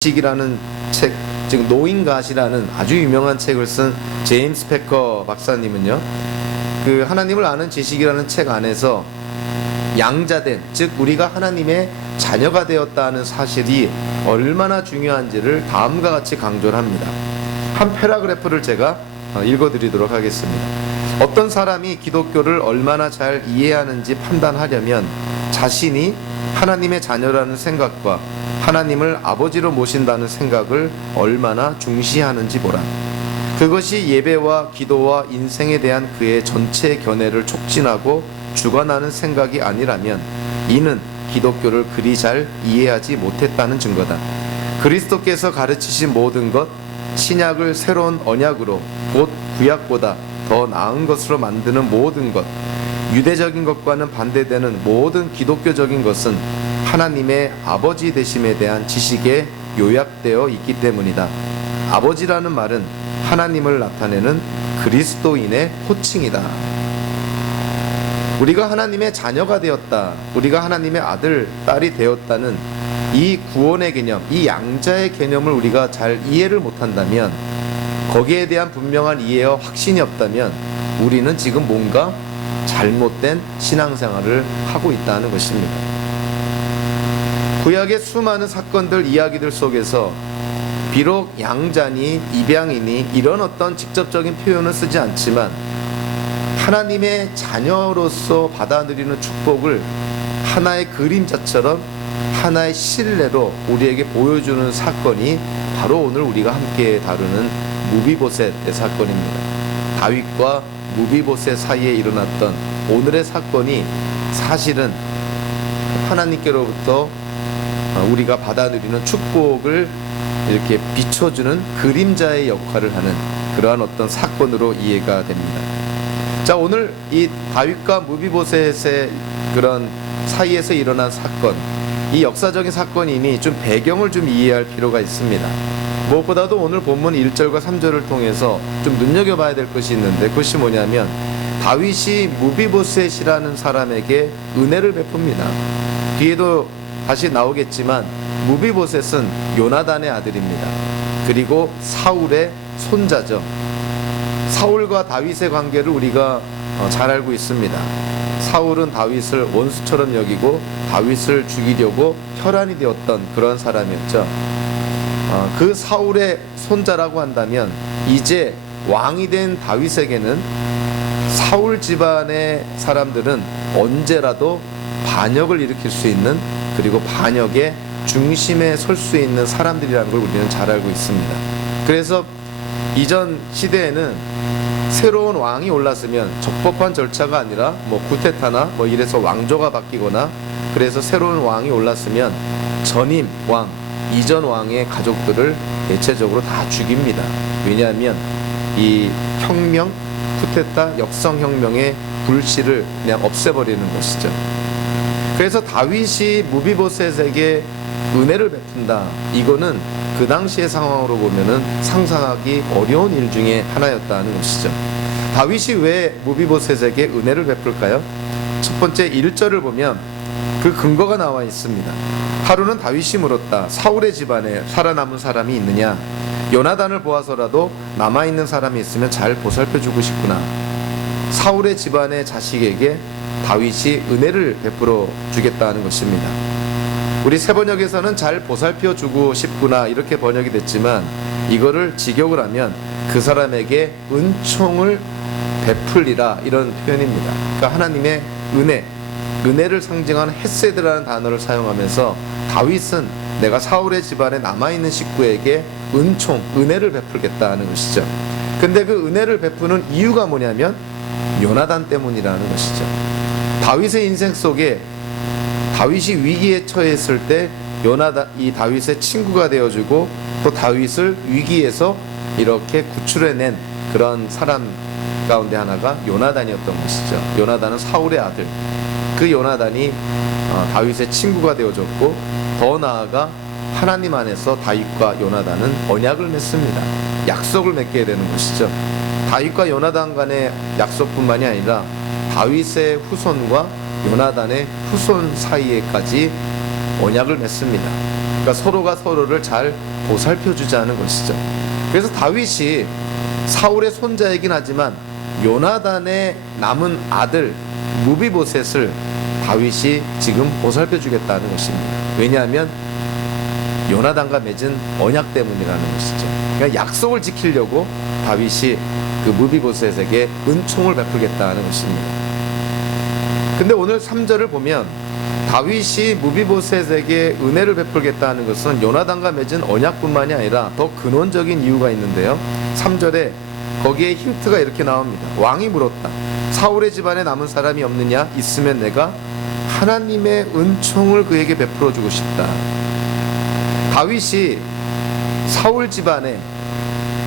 지식이라는 책, 즉 노인갓이라는 아주 유명한 책을 쓴 제임스 패커 박사님은요, 그 하나님을 아는 지식이라는 책 안에서 양자된, 즉 우리가 하나님의 자녀가 되었다는 사실이 얼마나 중요한지를 다음과 같이 강조를 합니다. 한 패러그래프를 제가 읽어드리도록 하겠습니다. 어떤 사람이 기독교를 얼마나 잘 이해하는지 판단하려면 자신이 하나님의 자녀라는 생각과 하나님을 아버지로 모신다는 생각을 얼마나 중시하는지 보라. 그것이 예배와 기도와 인생에 대한 그의 전체 견해를 촉진하고 주관하는 생각이 아니라면 이는 기독교를 그리 잘 이해하지 못했다는 증거다. 그리스도께서 가르치신 모든 것, 신약을 새로운 언약으로 곧 구약보다 더 나은 것으로 만드는 모든 것, 유대적인 것과는 반대되는 모든 기독교적인 것은 하나님의 아버지 되심에 대한 지식에 요약되어 있기 때문이다. 아버지라는 말은 하나님을 나타내는 그리스도인의 호칭이다. 우리가 하나님의 자녀가 되었다, 우리가 하나님의 아들, 딸이 되었다는 이 구원의 개념, 이 양자의 개념을 우리가 잘 이해를 못한다면, 거기에 대한 분명한 이해와 확신이 없다면 우리는 지금 뭔가 잘못된 신앙생활을 하고 있다는 것입니다. 구약의 수많은 사건들, 이야기들 속에서 비록 양자니 입양이니 이런 어떤 직접적인 표현을 쓰지 않지만 하나님의 자녀로서 받아들이는 축복을 하나의 그림자처럼 하나의 신뢰로 우리에게 보여주는 사건이 바로 오늘 우리가 함께 다루는 무비보셋의 사건입니다. 다윗과 무비보셋 사이에 일어났던 오늘의 사건이 사실은 하나님께로부터 우리가 받아들이는 축복을 이렇게 비춰주는 그림자의 역할을 하는 그러한 어떤 사건으로 이해가 됩니다. 자, 오늘 이 다윗과 무비보셋의 그런 사이에서 일어난 사건, 이 역사적인 사건이니 좀 배경을 좀 이해할 필요가 있습니다. 무엇보다도 오늘 본문 1절과 3절을 통해서 좀 눈여겨봐야 될 것이 있는데, 그것이 뭐냐면 다윗이 무비보셋이라는 사람에게 은혜를 베풉니다. 뒤에도 다시 나오겠지만 무비보셋은 요나단의 아들입니다. 그리고 사울의 손자죠. 사울과 다윗의 관계를 우리가 잘 알고 있습니다. 사울은 다윗을 원수처럼 여기고 다윗을 죽이려고 혈안이 되었던 그런 사람이었죠. 그 사울의 손자라고 한다면 이제 왕이 된 다윗에게는 사울 집안의 사람들은 언제라도 반역을 일으킬 수 있는, 그리고 반역의 중심에 설 수 있는 사람들이라는 걸 우리는 잘 알고 있습니다. 그래서 이전 시대에는 새로운 왕이 올랐으면 적법한 절차가 아니라 쿠데타나 이래서 왕조가 바뀌거나, 그래서 새로운 왕이 올랐으면 전임 왕, 이전 왕의 가족들을 대체적으로 다 죽입니다. 왜냐하면 이 혁명, 쿠데타, 역성혁명의 불씨를 그냥 없애버리는 것이죠. 그래서 다윗이 무비보셋에게 은혜를 베푼다, 이거는 그 당시의 상황으로 보면은 상상하기 어려운 일 중에 하나였다는 것이죠. 다윗이 왜 무비보셋에게 은혜를 베풀까요? 첫 번째 1절을 보면 그 근거가 나와 있습니다. 하루는 다윗이 물었다. 사울의 집안에 살아남은 사람이 있느냐? 요나단을 보아서라도 남아있는 사람이 있으면 잘 보살펴주고 싶구나. 사울의 집안의 자식에게 다윗이 은혜를 베풀어 주겠다는 것입니다. 우리 새번역에서는 잘 보살펴주고 싶구나 이렇게 번역이 됐지만, 이거를 직역을 하면 그 사람에게 은총을 베풀리라, 이런 표현입니다. 그러니까 하나님의 은혜를 상징하는 헤세드라는 단어를 사용하면서 다윗은 내가 사울의 집안에 남아있는 식구에게 은혜를 베풀겠다는 것이죠. 근데 그 은혜를 베푸는 이유가 뭐냐면 요나단 때문이라는 것이죠. 다윗의 인생 속에 다윗이 위기에 처했을 때 이 다윗의 친구가 되어주고, 또 다윗을 위기에서 이렇게 구출해낸 그런 사람 가운데 하나가 요나단이었던 것이죠. 요나단은 사울의 아들. 그 요나단이 다윗의 친구가 되어줬고, 더 나아가 하나님 안에서 다윗과 요나단은 언약을 맺습니다. 약속을 맺게 되는 것이죠. 다윗과 요나단 간의 약속뿐만이 아니라 다윗의 후손과 요나단의 후손 사이에까지 언약을 맺습니다. 그러니까 서로가 서로를 잘 보살펴 주자는 것이죠. 그래서 다윗이 사울의 손자이긴 하지만 요나단의 남은 아들 무비보셋을 다윗이 지금 보살펴 주겠다는 것입니다. 왜냐하면 요나단과 맺은 언약 때문이라는 것이죠. 그러니까 약속을 지키려고 다윗이 그 무비보셋에게 은총을 베풀겠다는 것입니다. 근데 오늘 3절을 보면 다윗이 무비보셋에게 은혜를 베풀겠다는 것은 요나단과 맺은 언약뿐만이 아니라 더 근원적인 이유가 있는데요. 3절에 거기에 힌트가 이렇게 나옵니다. 왕이 물었다. 사울의 집안에 남은 사람이 없느냐? 있으면 내가 하나님의 은총을 그에게 베풀어 주고 싶다. 다윗이 사울 집안에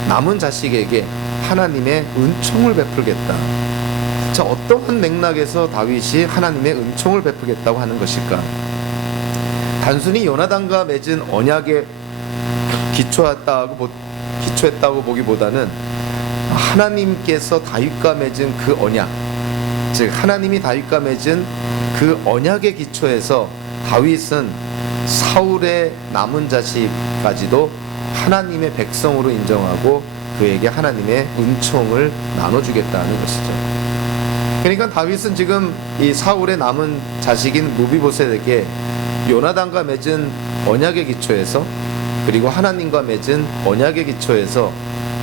남은 자식에게 하나님의 은총을 베풀겠다. 자, 어떠한 맥락에서 다윗이 하나님의 은총을 베풀겠다고 하는 것일까? 단순히 요나단과 맺은 언약에 기초했다고 보기보다는 하나님께서 다윗과 맺은 그 언약, 즉 하나님이 다윗과 맺은 그 언약에 기초해서 다윗은 사울의 남은 자식까지도 하나님의 백성으로 인정하고 그에게 하나님의 은총을 나눠주겠다는 것이죠. 그러니까 다윗은 지금 이 사울의 남은 자식인 무비보셋에게 요나단과 맺은 언약의 기초에서, 그리고 하나님과 맺은 언약의 기초에서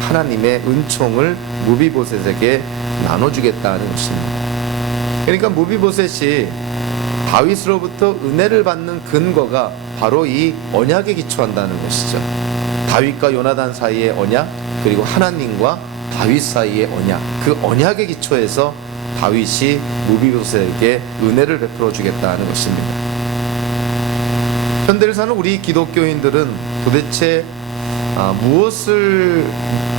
하나님의 은총을 무비보셋에게 나눠주겠다는 것입니다. 그러니까 무비보셋이 다윗으로부터 은혜를 받는 근거가 바로 이 언약에 기초한다는 것이죠. 다윗과 요나단 사이의 언약, 그리고 하나님과 다윗 사이의 언약, 그 언약에 기초해서 다윗이 무비보셋에게 은혜를 베풀어 주겠다는 것입니다. 현대를 사는 우리 기독교인들은 도대체 무엇을,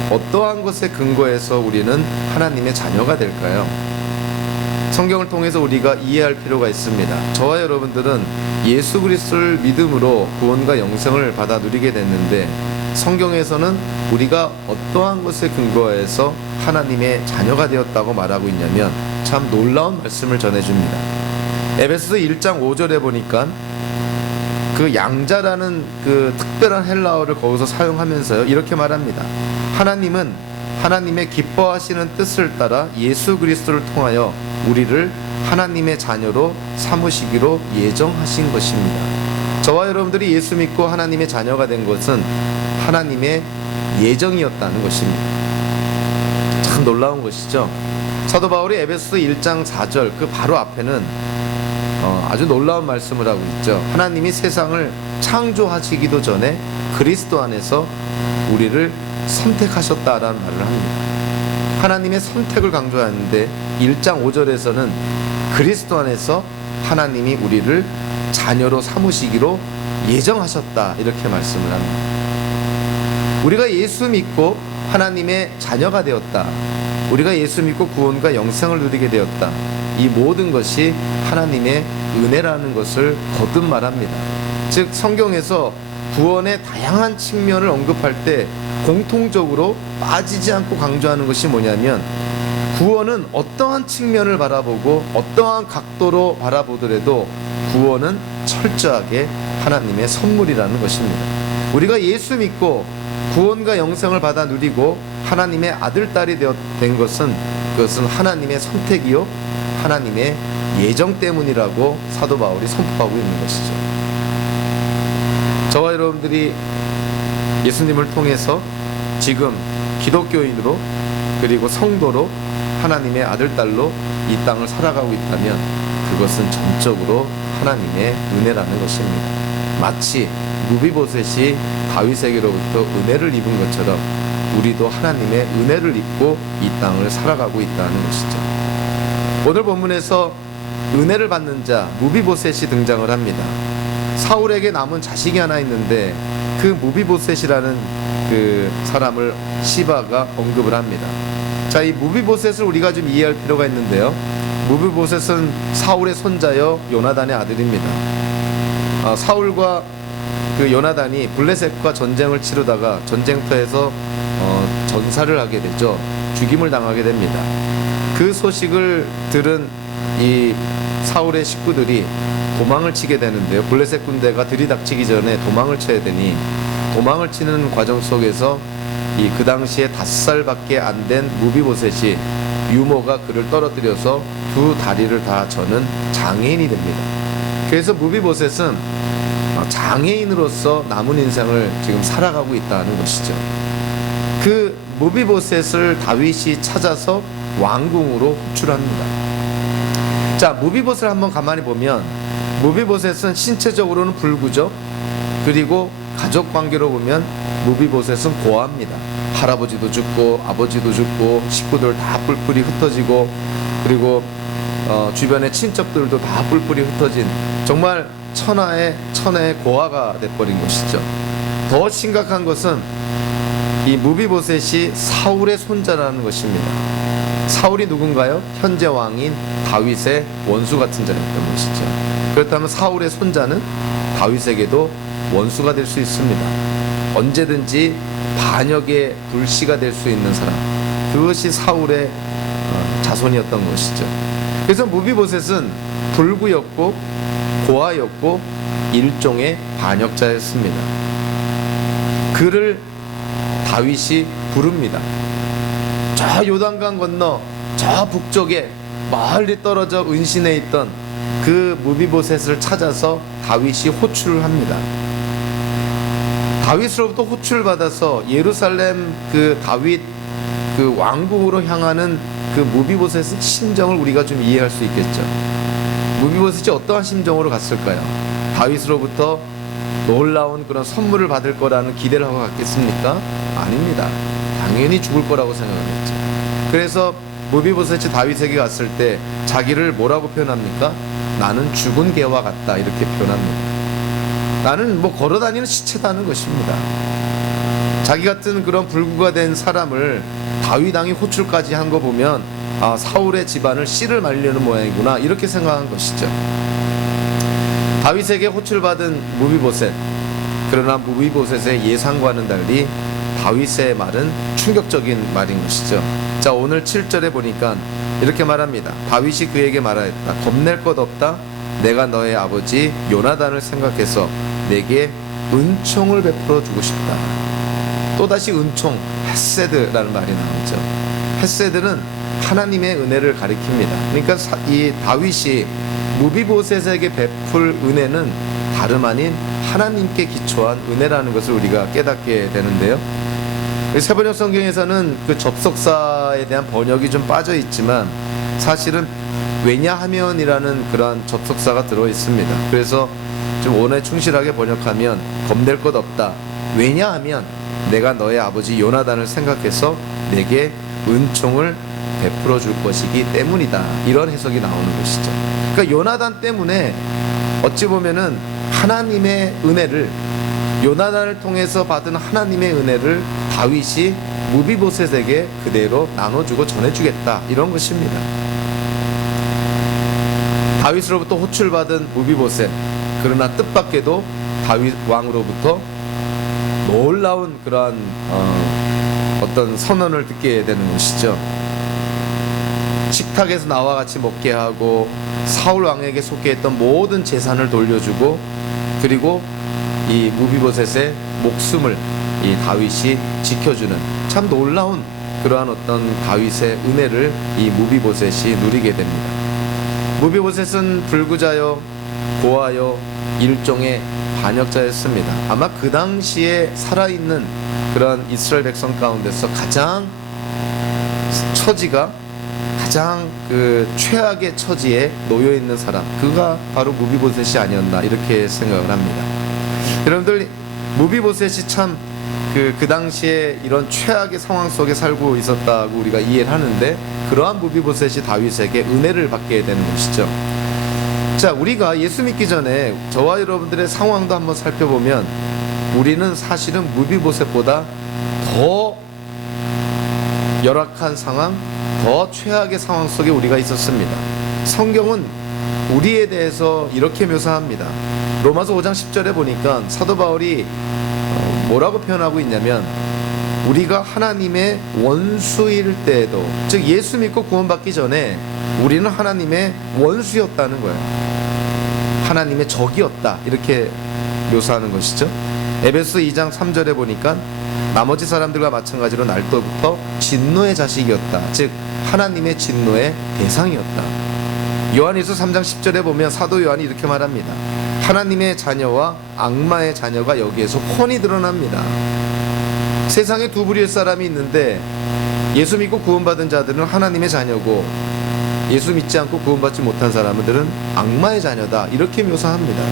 어떠한 것에 근거해서 우리는 하나님의 자녀가 될까요? 성경을 통해서 우리가 이해할 필요가 있습니다. 저와 여러분들은 예수 그리스도를 믿음으로 구원과 영생을 받아 누리게 됐는데, 성경에서는 우리가 어떠한 것에 근거해서 하나님의 자녀가 되었다고 말하고 있냐면 참 놀라운 말씀을 전해줍니다. 에베소서 1장 5절에 보니까 그 양자라는 그 특별한 헬라어를 거기서 사용하면서요, 이렇게 말합니다. 하나님은 하나님의 기뻐하시는 뜻을 따라 예수 그리스도를 통하여 우리를 하나님의 자녀로 삼으시기로 예정하신 것입니다. 저와 여러분들이 예수 믿고 하나님의 자녀가 된 것은 하나님의 예정이었다는 것입니다. 참 놀라운 것이죠. 사도 바울이 에베소서 1장 4절 그 바로 앞에는 아주 놀라운 말씀을 하고 있죠. 하나님이 세상을 창조하시기도 전에 그리스도 안에서 우리를 선택하셨다라는 말을 합니다. 하나님의 선택을 강조하는데 1장 5절에서는 그리스도 안에서 하나님이 우리를 자녀로 삼으시기로 예정하셨다, 이렇게 말씀을 합니다. 우리가 예수 믿고 하나님의 자녀가 되었다, 우리가 예수 믿고 구원과 영생을 누리게 되었다, 이 모든 것이 하나님의 은혜라는 것을 거듭 말합니다. 즉 성경에서 구원의 다양한 측면을 언급할 때 공통적으로 빠지지 않고 강조하는 것이 뭐냐면, 구원은 어떠한 측면을 바라보고 어떠한 각도로 바라보더라도 구원은 철저하게 하나님의 선물이라는 것입니다. 우리가 예수 믿고 구원과 영생을 받아 누리고 하나님의 아들, 딸이 된 것은, 그것은 하나님의 선택이요 하나님의 예정 때문이라고 사도 바울이 선포하고 있는 것이죠. 저와 여러분들이 예수님을 통해서 지금 기독교인으로, 그리고 성도로 하나님의 아들, 딸로 이 땅을 살아가고 있다면 그것은 전적으로 하나님의 은혜라는 것입니다. 마치 무비보셋이 다윗에게로부터 은혜를 입은 것처럼 우리도 하나님의 은혜를 입고 이 땅을 살아가고 있다는 것이죠. 오늘 본문에서 은혜를 받는 자 무비보셋이 등장을 합니다. 사울에게 남은 자식이 하나 있는데 그 무비보셋이라는 그 사람을 시바가 언급을 합니다. 자, 이 무비보셋을 우리가 좀 이해할 필요가 있는데요. 무비보셋은 사울의 손자여 요나단의 아들입니다. 사울과 그 요나단이 블레셋과 전쟁을 치르다가 전쟁터에서 전사를 하게 되죠. 죽임을 당하게 됩니다. 그 소식을 들은 이 사울의 식구들이 도망을 치게 되는데요. 블레셋 군대가 들이닥치기 전에 도망을 쳐야 되니 도망을 치는 과정 속에서 그 당시에 5살밖에 안 된 무비보셋이 유모가 그를 떨어뜨려서 두 다리를 다 저는 장애인이 됩니다. 그래서 무비보셋은 장애인으로서 남은 인생을 지금 살아가고 있다는 것이죠. 그 무비보셋을 다윗이 찾아서 왕궁으로 호출합니다. 자, 무비보셋을 한번 가만히 보면 무비보셋은 신체적으로는 불구죠. 그리고 가족 관계로 보면 무비보셋은 고아입니다. 할아버지도 죽고 아버지도 죽고 식구들 다 뿔뿔이 흩어지고 그리고 주변의 친척들도 다 뿔뿔이 흩어진 정말 천하의 고아가 돼버린 것이죠. 더 심각한 것은 이 무비보셋이 사울의 손자라는 것입니다. 사울이 누군가요? 현재 왕인 다윗의 원수 같은 자였던 것이죠. 그렇다면 사울의 손자는 다윗에게도 원수가 될 수 있습니다. 언제든지 반역의 불씨가 될 수 있는 사람, 그것이 사울의 자손이었던 것이죠. 그래서 무비보셋은 불구였고 고아였고 일종의 반역자였습니다. 그를 다윗이 부릅니다. 저 요단강 건너 저 북쪽에 멀리 떨어져 은신해 있던 그 무비보셋을 찾아서 다윗이 호출을 합니다. 다윗으로부터 호출을 받아서 예루살렘 그 다윗 그 왕궁으로 향하는 그 무비보셋의 심정을 우리가 좀 이해할 수 있겠죠. 무비보셋이 어떠한 심정으로 갔을까요? 다윗으로부터 놀라운 그런 선물을 받을 거라는 기대를 하고 갔겠습니까? 아닙니다. 당연히 죽을 거라고 생각했죠. 그래서 무비보셋이 다윗에게 갔을 때 자기를 뭐라고 표현합니까? 나는 죽은 개와 같다, 이렇게 표현합니다. 나는 뭐 걸어다니는 시체다는 것입니다. 자기 같은 그런 불구가 된 사람을 다윗 왕이 호출까지 한 거 보면 사울의 집안을 씨를 말리려는 모양이구나, 이렇게 생각한 것이죠. 다윗에게 호출받은 무비보셋, 그러나 무비보셋의 예상과는 달리 다윗의 말은 충격적인 말인 것이죠. 자, 오늘 7절에 보니까 이렇게 말합니다. 다윗이 그에게 말하였다. 겁낼 것 없다. 내가 너의 아버지 요나단을 생각해서 내게 은총을 베풀어 주고 싶다. 또다시 은총, 헤세드라는 말이 나오죠. 헤세드는 하나님의 은혜를 가리킵니다. 그러니까 이 다윗이 무비보셋에게 베풀 은혜는 다름 아닌 하나님께 기초한 은혜라는 것을 우리가 깨닫게 되는데요. 세번역 성경에서는 그 접속사에 대한 번역이 좀 빠져 있지만 사실은 왜냐하면이라는 그러한 접속사가 들어 있습니다. 그래서 좀 원어에 충실하게 번역하면 겁낼 것 없다. 왜냐하면 내가 너의 아버지 요나단을 생각해서 내게 은총을 베풀어 줄 것이기 때문이다. 이런 해석이 나오는 것이죠. 그러니까 요나단 때문에 어찌 보면은 하나님의 은혜를, 요나단을 통해서 받은 하나님의 은혜를 다윗이 무비보셋에게 그대로 나눠주고 전해주겠다, 이런 것입니다. 다윗으로부터 호출받은 무비보셋, 그러나 뜻밖에도 다윗 왕으로부터 놀라운 그러한 어떤 선언을 듣게 되는 것이죠. 식탁에서 나와 같이 먹게 하고 사울 왕에게 속해 있던 모든 재산을 돌려주고 그리고 이 무비보셋의 목숨을 이 다윗이 지켜주는 참 놀라운 그러한 어떤 다윗의 은혜를 이 무비보셋이 누리게 됩니다. 무비보셋은 불구자요, 고아요, 일종의 반역자였습니다. 아마 그 당시에 살아있는 그런 이스라엘 백성 가운데서 가장 처지가 가장 그 최악의 처지에 놓여 있는 사람, 그가 바로 무비보셋이 아니었나, 이렇게 생각을 합니다. 여러분들, 무비보셋이 참 그 당시에 이런 최악의 상황 속에 살고 있었다고 우리가 이해를 하는데, 그러한 무비보셋이 다윗에게 은혜를 받게 되는 것이죠. 자, 우리가 예수 믿기 전에 저와 여러분들의 상황도 한번 살펴보면 우리는 사실은 무비보셋보다 더 열악한 상황, 더 최악의 상황 속에 우리가 있었습니다. 성경은 우리에 대해서 이렇게 묘사합니다. 로마서 5장 10절에 보니까 사도 바울이 뭐라고 표현하고 있냐면 우리가 하나님의 원수일 때에도, 즉 예수 믿고 구원받기 전에 우리는 하나님의 원수였다는 거예요. 하나님의 적이었다, 이렇게 묘사하는 것이죠. 에베소 2장 3절에 보니까 나머지 사람들과 마찬가지로 날때부터 진노의 자식이었다, 즉 하나님의 진노의 대상이었다. 요한일서 3장 10절에 보면 사도 요한이 이렇게 말합니다. 하나님의 자녀와 악마의 자녀가 여기에서 훤히 드러납니다. 세상에 두 부류의 사람이 있는데, 예수 믿고 구원받은 자들은 하나님의 자녀고, 예수 믿지 않고 구원받지 못한 사람들은 악마의 자녀다, 이렇게 묘사합니다.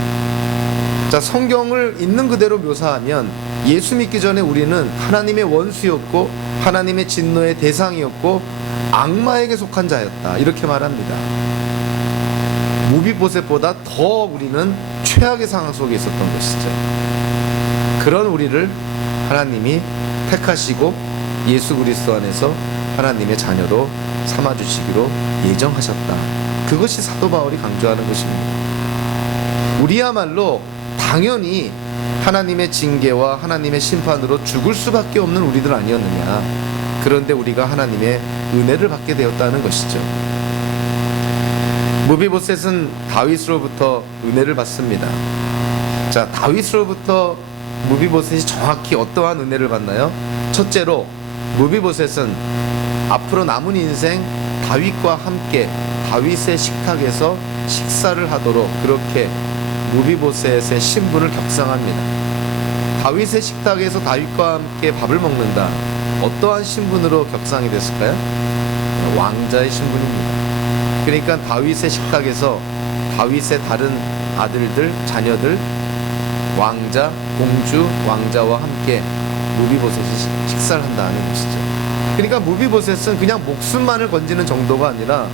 자, 성경을 있는 그대로 묘사하면 예수 믿기 전에 우리는 하나님의 원수였고 하나님의 진노의 대상이었고 악마에게 속한 자였다, 이렇게 말합니다. 무비보셋보다 더 우리는 최악의 상황 속에 있었던 것이죠. 그런 우리를 하나님이 택하시고 예수 그리스도 안에서 하나님의 자녀로 삼아주시기로 예정하셨다. 그것이 사도 바울이 강조하는 것입니다. 우리야말로 당연히 하나님의 징계와 하나님의 심판으로 죽을 수밖에 없는 우리들 아니었느냐. 그런데 우리가 하나님의 은혜를 받게 되었다는 것이죠. 무비보셋은 다윗으로부터 은혜를 받습니다. 자, 다윗으로부터 무비보셋이 정확히 어떠한 은혜를 받나요? 첫째로, 무비보셋은 앞으로 남은 인생 다윗과 함께 다윗의 식탁에서 식사를 하도록 그렇게 무비보셋의 신분을 격상합니다. 다윗의 식탁에서 다윗과 함께 밥을 먹는다. 어떠한 신분으로 격상이 됐을까요? 왕자의 신분입니다. 그러니까 다윗의 식탁에서 다윗의 다른 아들들, 자녀들, 왕자, 공주, 왕자와 함께 무비보셋이 식사를 한다는 것이죠. 그러니까 무비보셋은 그냥 목숨만을 건지는 정도가 아니라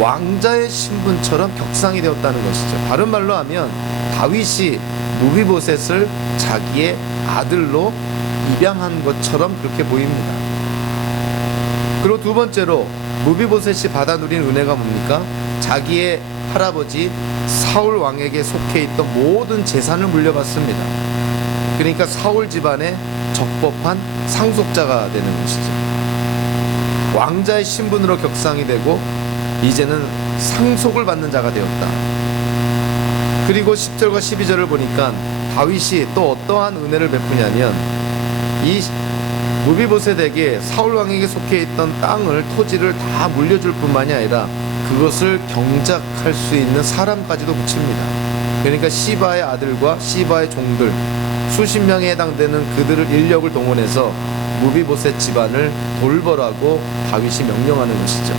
왕자의 신분처럼 격상이 되었다는 것이죠. 다른 말로 하면 다윗이 무비보셋을 자기의 아들로 입양한 것처럼 그렇게 보입니다. 그리고 두 번째로 무비보셋이 받아 누린 은혜가 뭡니까? 자기의 할아버지 사울 왕에게 속해 있던 모든 재산을 물려받습니다. 그러니까 사울 집안의 적법한 상속자가 되는 것이죠. 왕자의 신분으로 격상이 되고 이제는 상속을 받는 자가 되었다. 그리고 10절과 12절을 보니까 다윗이 또 어떠한 은혜를 베푸냐면, 이 무비보셋에게 사울 왕에게 속해 있던 땅을, 토지를 다 물려줄 뿐만이 아니라 그것을 경작할 수 있는 사람까지도 붙입니다. 그러니까 시바의 아들과 시바의 종들 수십 명에 해당되는 그들을 인력을 동원해서 무비보셋 집안을 돌보라고 다윗이 명령하는 것이죠.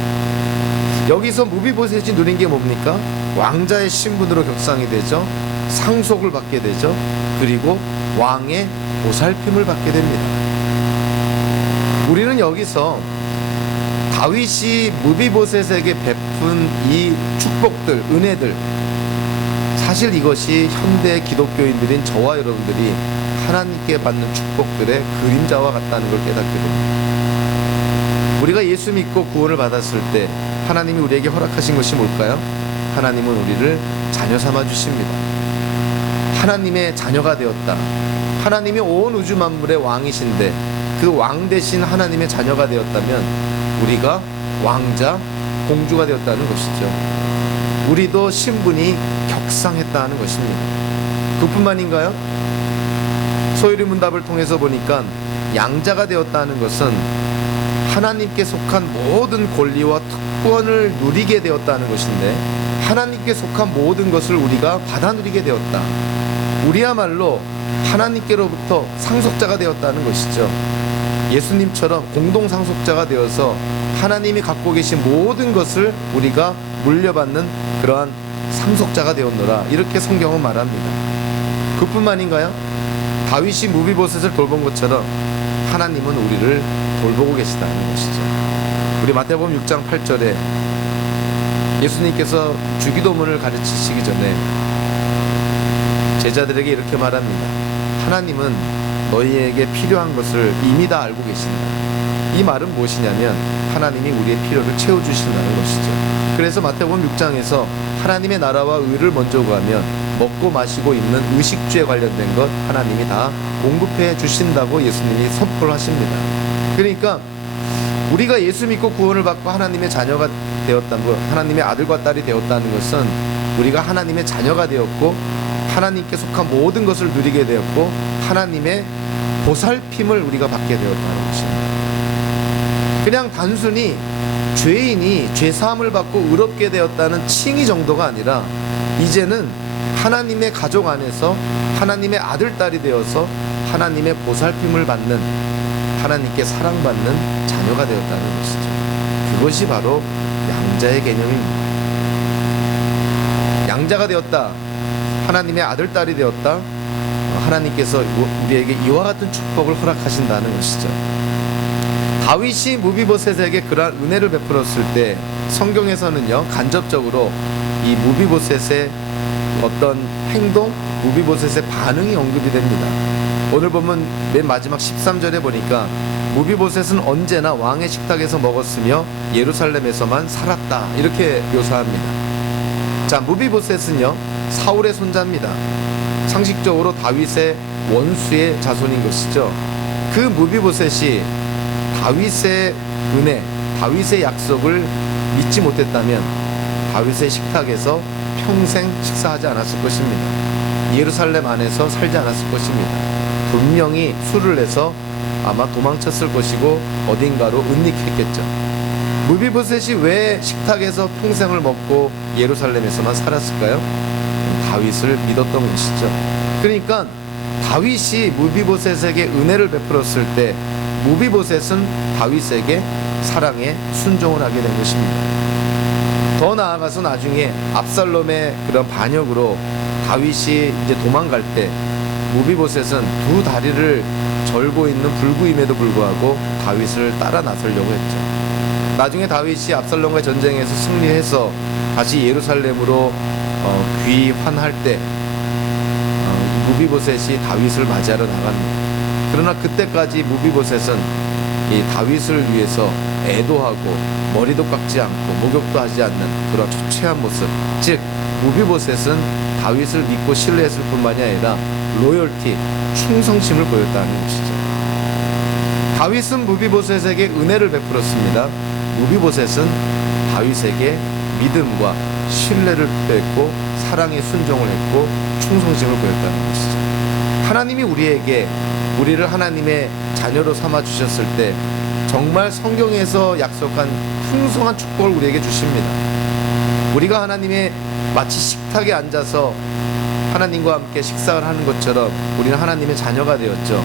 여기서 무비보셋이 누린 게 뭡니까? 왕자의 신분으로 격상이 되죠. 상속을 받게 되죠. 그리고 왕의 보살핌을 받게 됩니다. 우리는 여기서 다윗이 무비보셋에게 베푼 이 축복들, 은혜들, 사실 이것이 현대 기독교인들인 저와 여러분들이 하나님께 받는 축복들의 그림자와 같다는 걸 깨닫게 됩니다. 우리가 예수 믿고 구원을 받았을 때 하나님이 우리에게 허락하신 것이 뭘까요? 하나님은 우리를 자녀 삼아 주십니다. 하나님의 자녀가 되었다. 하나님이 온 우주 만물의 왕이신데 그 왕 대신 하나님의 자녀가 되었다면 우리가 왕자, 공주가 되었다는 것이죠. 우리도 신분이 격상했다는 것입니다. 그뿐만인가요? 소유리 문답을 통해서 보니까 양자가 되었다는 것은 하나님께 속한 모든 권리와 특권을 누리게 되었다는 것인데, 하나님께 속한 모든 것을 우리가 받아 누리게 되었다. 우리야말로 하나님께로부터 상속자가 되었다는 것이죠. 예수님처럼 공동 상속자가 되어서 하나님이 갖고 계신 모든 것을 우리가 물려받는 그러한 상속자가 되었노라, 이렇게 성경은 말합니다. 그뿐만인가요? 다윗이 무비보셋을 돌본 것처럼 하나님은 우리를 돌보고 계시다는 것이죠. 우리 마태복음 6장 8절에 예수님께서 주기도문을 가르치시기 전에 제자들에게 이렇게 말합니다. 하나님은 너희에게 필요한 것을 이미 다 알고 계신다. 이 말은 무엇이냐면 하나님이 우리의 필요를 채워주신다는 것이죠. 그래서 마태복음 6장에서 하나님의 나라와 의를 먼저 구하면 먹고 마시고 입는 의식주에 관련된 것 하나님이 다 공급해 주신다고 예수님이 선포하십니다. 그러니까 우리가 예수 믿고 구원을 받고 하나님의 자녀가 되었다는 것, 하나님의 아들과 딸이 되었다는 것은 우리가 하나님의 자녀가 되었고 하나님께 속한 모든 것을 누리게 되었고 하나님의 보살핌을 우리가 받게 되었다는 것입니다. 그냥 단순히 죄인이 죄사함을 받고 의롭게 되었다는 칭의 정도가 아니라 이제는 하나님의 가족 안에서 하나님의 아들, 딸이 되어서 하나님의 보살핌을 받는, 하나님께 사랑받는 자녀가 되었다는 것이죠. 그것이 바로 양자의 개념입니다. 양자가 되었다, 하나님의 아들, 딸이 되었다, 하나님께서 우리에게 이와 같은 축복을 허락하신다는 것이죠. 다윗이 무비보셋에게 그러한 은혜를 베풀었을 때 성경에서는요, 간접적으로 이 무비보셋의 어떤 행동, 무비보셋의 반응이 언급이 됩니다. 오늘 보면 맨 마지막 13절에 보니까 무비보셋은 언제나 왕의 식탁에서 먹었으며 예루살렘에서만 살았다, 이렇게 묘사합니다. 자, 무비보셋은요, 사울의 손자입니다. 상식적으로 다윗의 원수의 자손인 것이죠. 그 무비보셋이 다윗의 은혜, 다윗의 약속을 믿지 못했다면 다윗의 식탁에서 평생 식사하지 않았을 것입니다. 예루살렘 안에서 살지 않았을 것입니다. 분명히 술을 내서 아마 도망쳤을 것이고 어딘가로 은닉했겠죠. 무비보셋이 왜 식탁에서 평생을 먹고 예루살렘에서만 살았을까요? 다윗을 믿었던 것이죠. 그러니까 다윗이 무비보셋에게 은혜를 베풀었을 때 무비보셋은 다윗에게 사랑에 순종을 하게 된 것입니다. 더 나아가서 나중에 압살롬의 그런 반역으로 다윗이 이제 도망갈 때 무비보셋은 두 다리를 절고 있는 불구임에도 불구하고 다윗을 따라 나서려고 했죠. 나중에 다윗이 압살롬과의 전쟁에서 승리해서 다시 예루살렘으로 귀환할 때 무비보셋이 다윗을 맞이하러 나갑니다. 그러나 그때까지 무비보셋은 이 다윗을 위해서 애도하고 머리도 깎지 않고 목욕도 하지 않는 그런 초췌한 모습, 즉 무비보셋은 다윗을 믿고 신뢰했을 뿐만이 아니라 로열티, 충성심을 보였다는 것이죠. 다윗은 무비보셋에게 은혜를 베풀었습니다. 무비보셋은 다윗에게 믿음과 신뢰를 표했고 사랑에 순종을 했고 충성심을 보였다는 것이죠. 하나님이 우리를 하나님의 자녀로 삼아 주셨을 때 정말 성경에서 약속한 풍성한 축복을 우리에게 주십니다. 우리가 하나님의 마치 식탁에 앉아서 하나님과 함께 식사를 하는 것처럼 우리는 하나님의 자녀가 되었죠.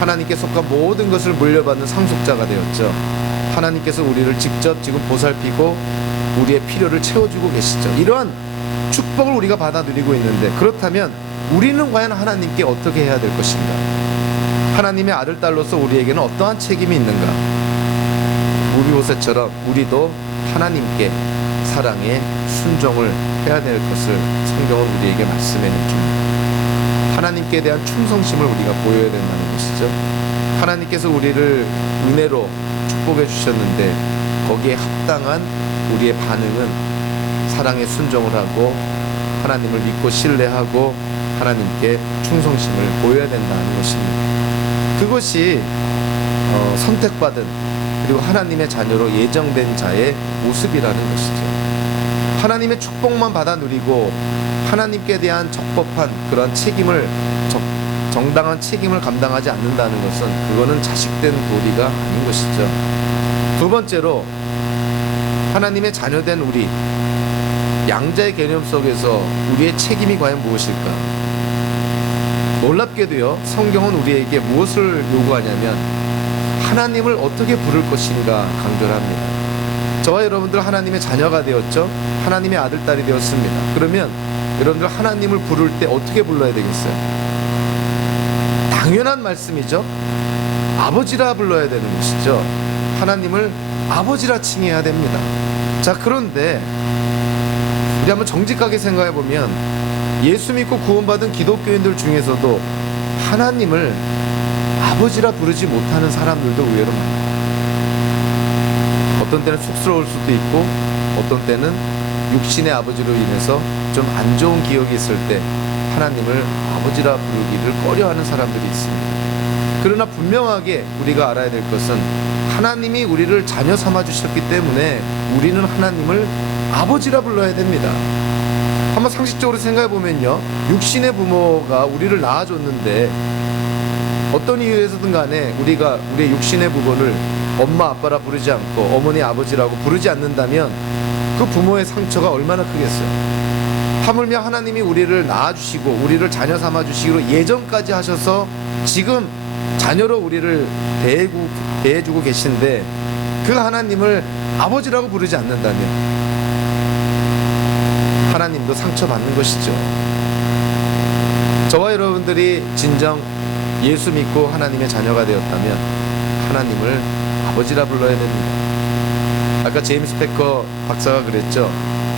하나님께 속한 모든 것을 물려받는 상속자가 되었죠. 하나님께서 우리를 직접 지금 보살피고 우리의 필요를 채워주고 계시죠. 이러한 축복을 우리가 받아 누리고 있는데, 그렇다면 우리는 과연 하나님께 어떻게 해야 될 것인가? 하나님의 아들, 딸로서 우리에게는 어떠한 책임이 있는가? 무비보셋처럼 우리도 하나님께 사랑에 순종을 해야 될 것을 성경은 우리에게 말씀해 줍니다. 하나님께 대한 충성심을 우리가 보여야 된다는 것이죠. 하나님께서 우리를 은혜로 축복해 주셨는데 거기에 합당한 우리의 반응은 사랑에 순종을 하고 하나님을 믿고 신뢰하고 하나님께 충성심을 보여야 된다는 것입니다. 그것이 선택받은 그리고 하나님의 자녀로 예정된 자의 모습이라는 것이죠. 하나님의 축복만 받아 누리고 하나님께 대한 적법한 그런 책임을 정당한 책임을 감당하지 않는다는 것은 그거는 자식된 도리가 아닌 것이죠. 두 번째로 하나님의 자녀된 우리, 양자의 개념 속에서 우리의 책임이 과연 무엇일까? 놀랍게도요, 성경은 우리에게 무엇을 요구하냐면 하나님을 어떻게 부를 것인가 강조를 합니다. 저와 여러분들 하나님의 자녀가 되었죠. 하나님의 아들, 딸이 되었습니다. 그러면 여러분들 하나님을 부를 때 어떻게 불러야 되겠어요? 당연한 말씀이죠. 아버지라 불러야 되는 것이죠. 하나님을 아버지라 칭해야 됩니다. 자, 그런데 우리 한번 정직하게 생각해 보면 예수 믿고 구원받은 기독교인들 중에서도 하나님을 아버지라 부르지 못하는 사람들도 의외로 많아요. 어떤 때는 쑥스러울 수도 있고 어떤 때는 육신의 아버지로 인해서 좀 안 좋은 기억이 있을 때 하나님을 아버지라 부르기를 꺼려하는 사람들이 있습니다. 그러나 분명하게 우리가 알아야 될 것은 하나님이 우리를 자녀 삼아 주셨기 때문에 우리는 하나님을 아버지라 불러야 됩니다. 한번 상식적으로 생각해 보면요, 육신의 부모가 우리를 낳아줬는데 어떤 이유에서든 간에 우리가 우리의 육신의 부모를 엄마 아빠라 부르지 않고 어머니 아버지라고 부르지 않는다면 그 부모의 상처가 얼마나 크겠어요. 하물며 하나님이 우리를 낳아주시고 우리를 자녀 삼아주시기로 예정까지 하셔서 지금 자녀로 우리를 대해주고 계신데 그 하나님을 아버지라고 부르지 않는다면 하나님도 상처받는 것이죠. 저와 여러분들이 진정 예수 믿고 하나님의 자녀가 되었다면 하나님을 아버지라 불러야 됩니다. 아까 제임스 패커 박사가 그랬죠.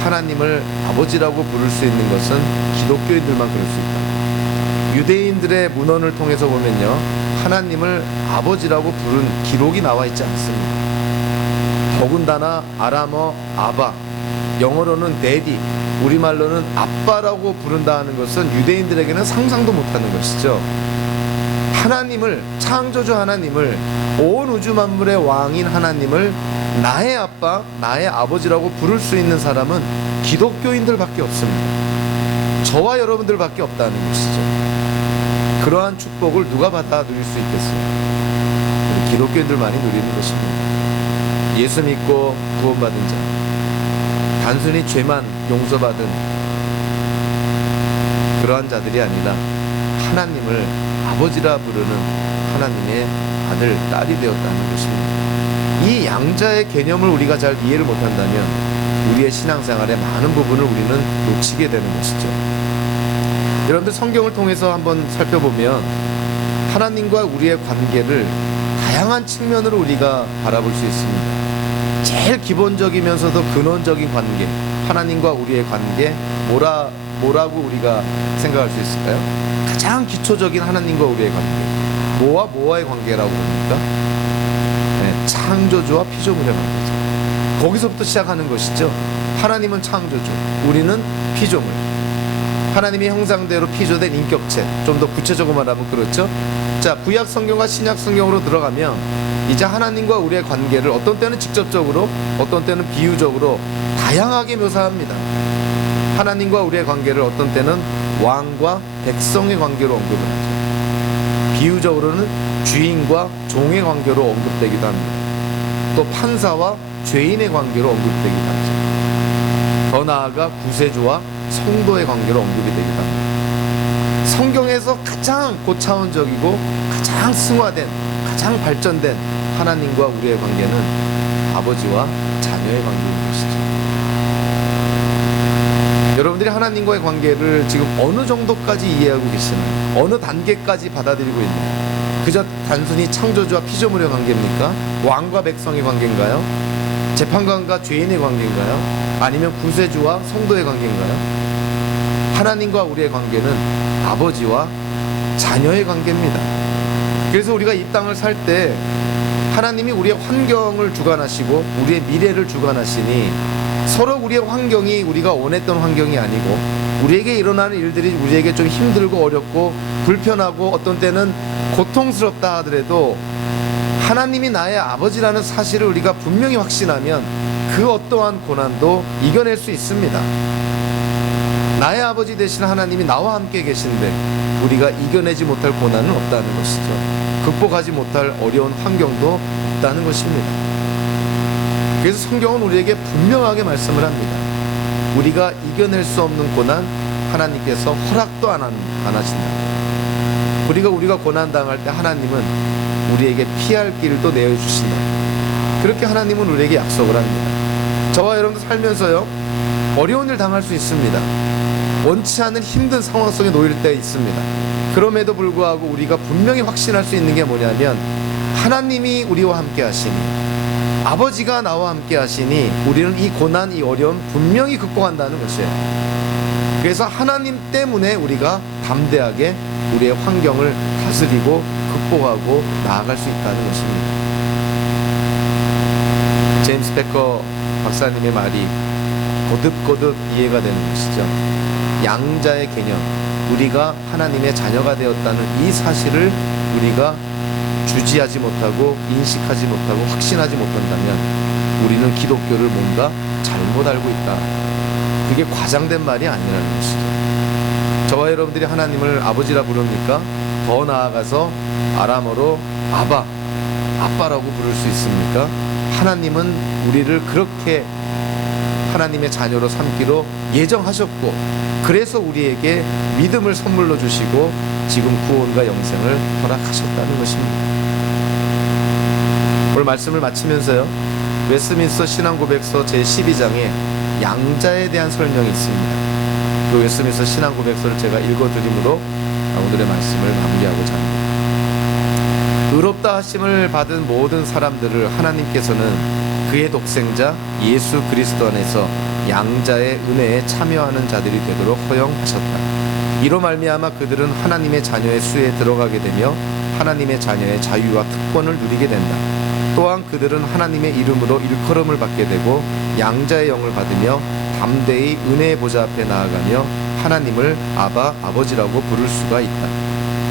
하나님을 아버지라고 부를 수 있는 것은 기독교인들만 그럴 수 있다. 유대인들의 문헌을 통해서 보면요, 하나님을 아버지라고 부른 기록이 나와 있지 않습니다. 더군다나 아람어 아바, 영어로는 데디, 우리말로는 아빠라고 부른다는 것은 유대인들에게는 상상도 못하는 것이죠. 하나님을, 창조주 하나님을, 온 우주 만물의 왕인 하나님을 나의 아빠, 나의 아버지라고 부를 수 있는 사람은 기독교인들밖에 없습니다. 저와 여러분들밖에 없다는 것이죠. 그러한 축복을 누가 받아 누릴 수 있겠어요? 우리 기독교인들만이 누리는 것입니다. 예수 믿고 구원받은 자, 단순히 죄만 용서받은 그러한 자들이 아니라 하나님을 아버지라 부르는 하나님의 아들, 딸이 되었다는 것입니다. 이 양자의 개념을 우리가 잘 이해를 못한다면 우리의 신앙생활의 많은 부분을 우리는 놓치게 되는 것이죠. 여러분들 성경을 통해서 한번 살펴보면 하나님과 우리의 관계를 다양한 측면으로 우리가 바라볼 수 있습니다. 제일 기본적이면서도 근원적인 관계, 하나님과 우리의 관계, 뭐라고 우리가 생각할 수 있을까요? 가장 기초적인 하나님과 우리의 관계, 뭐와 뭐와의 관계라고 합니까? 네, 창조주와 피조물의 관계죠. 거기서부터 시작하는 것이죠. 하나님은 창조주, 우리는 피조물. 하나님의 형상대로 피조된 인격체, 좀 더 구체적으로 말하면 그렇죠. 자, 구약 성경과 신약 성경으로 들어가면 이제 하나님과 우리의 관계를 어떤 때는 직접적으로, 어떤 때는 비유적으로 다양하게 묘사합니다. 하나님과 우리의 관계를 어떤 때는 왕과 백성의 관계로 언급을 하죠. 비유적으로는 주인과 종의 관계로 언급되기도 합니다. 또 판사와 죄인의 관계로 언급되기도 하죠. 더 나아가 구세주와 성도의 관계로 언급이 되기도 합니다. 성경에서 가장 고차원적이고 가장 승화된, 가장 발전된 하나님과 우리의 관계는 아버지와 자녀의 관계인 것이죠. 여러분들이 하나님과의 관계를 지금 어느 정도까지 이해하고 계시나요? 어느 단계까지 받아들이고 있나요? 그저 단순히 창조주와 피조물의 관계입니까? 왕과 백성의 관계인가요? 재판관과 죄인의 관계인가요? 아니면 구세주와 성도의 관계인가요? 하나님과 우리의 관계는 아버지와 자녀의 관계입니다. 그래서 우리가 이 땅을 살 때 하나님이 우리의 환경을 주관하시고 우리의 미래를 주관하시니 서로 우리의 환경이 우리가 원했던 환경이 아니고 우리에게 일어나는 일들이 우리에게 좀 힘들고 어렵고 불편하고 어떤 때는 고통스럽다 하더라도 하나님이 나의 아버지라는 사실을 우리가 분명히 확신하면 그 어떠한 고난도 이겨낼 수 있습니다. 나의 아버지 되신 하나님이 나와 함께 계신데 우리가 이겨내지 못할 고난은 없다는 것이죠. 극복하지 못할 어려운 환경도 없다는 것입니다. 그래서 성경은 우리에게 분명하게 말씀을 합니다. 우리가 이겨낼 수 없는 고난 하나님께서 허락도 안 하신다. 우리가 고난당할 때 하나님은 우리에게 피할 길도 내어주신다. 그렇게 하나님은 우리에게 약속을 합니다. 저와 여러분도 살면서요, 어려운 일 당할 수 있습니다. 원치 않는 힘든 상황 속에 놓일 때 있습니다. 그럼에도 불구하고 우리가 분명히 확신할 수 있는 게 뭐냐면 하나님이 우리와 함께 하시니, 아버지가 나와 함께 하시니 우리는 이 고난, 이 어려움 분명히 극복한다는 것이에요. 그래서 하나님 때문에 우리가 담대하게 우리의 환경을 다스리고 극복하고 나아갈 수 있다는 것입니다. 제임스 패커 박사님의 말이 거듭거듭 이해가 되는 것이죠. 양자의 개념, 우리가 하나님의 자녀가 되었다는 이 사실을 우리가 주지하지 못하고 인식하지 못하고 확신하지 못한다면 우리는 기독교를 뭔가 잘못 알고 있다. 그게 과장된 말이 아니라는 것이죠. 저와 여러분들이 하나님을 아버지라 부릅니까? 더 나아가서 아람어로 아바, 아빠라고 부를 수 있습니까? 하나님은 우리를 그렇게 하나님의 자녀로 삼기로 예정하셨고, 그래서 우리에게 믿음을 선물로 주시고 지금 구원과 영생을 허락하셨다는 것입니다. 오늘 말씀을 마치면서요, 웨스민스터 신앙고백서 제12장에 양자에 대한 설명이 있습니다. 그 웨스민스터 신앙고백서를 제가 읽어드림으로 오늘의 말씀을 마무리하고자 합니다. 의롭다 하심을 받은 모든 사람들을 하나님께서는 그의 독생자 예수 그리스도 안에서 양자의 은혜에 참여하는 자들이 되도록 허용하셨다. 이로 말미암아 그들은 하나님의 자녀의 수에 들어가게 되며 하나님의 자녀의 자유와 특권을 누리게 된다. 또한 그들은 하나님의 이름으로 일컬음을 받게 되고 양자의 영을 받으며 담대히 은혜의 보좌 앞에 나아가며 하나님을 아바, 아버지라고 부를 수가 있다.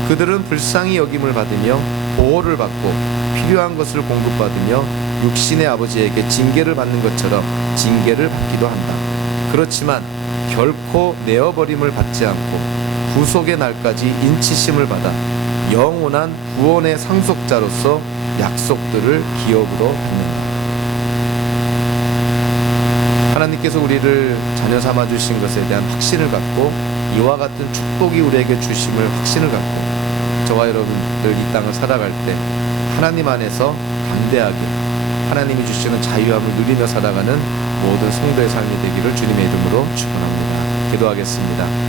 그들은 불쌍히 여김을 받으며 보호를 받고 필요한 것을 공급받으며 육신의 아버지에게 징계를 받는 것처럼 징계를 받기도 한다. 그렇지만 결코 내어버림을 받지 않고 구속의 날까지 인치심을 받아 영원한 구원의 상속자로서 약속들을 기업으로 받는다. 하나님께서 우리를 자녀 삼아 주신 것에 대한 확신을 갖고 이와 같은 축복이 우리에게 주심을 확신을 갖고 저와 여러분들 이 땅을 살아갈 때 하나님 안에서 담대하게 하나님이 주시는 자유함을 누리며 살아가는 모든 성도의 삶이 되기를 주님의 이름으로 축원합니다. 기도하겠습니다.